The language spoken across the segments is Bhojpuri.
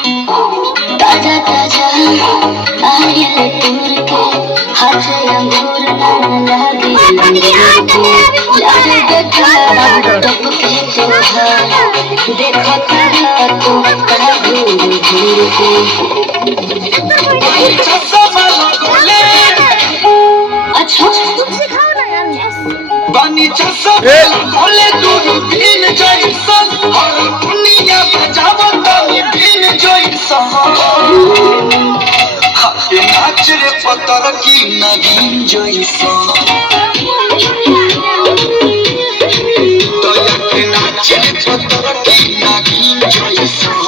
ताजा ताजा आयल तूर के हाथ अंगूर लागे लागे देखा टप के तोहा देखो तारा तो घूर घूर के अच्छा तुमसे खाओ ना यार बानी चसा बोले दूर भीन जैसन हर दुनिया बजावत में भीन जैसन हाथे नाच रे पतर की नगीन जैसन दया के नाच रे पतर की नगीन जैसन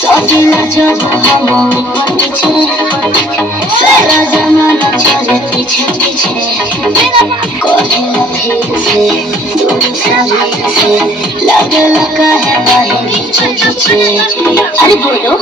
सोचिला जब हम पीछे सारा जमाना छोड़े पीछे पीछे कहला फिर से दूर सारी से लगे लगा है बाहर नीचे नीचे अरे बोलो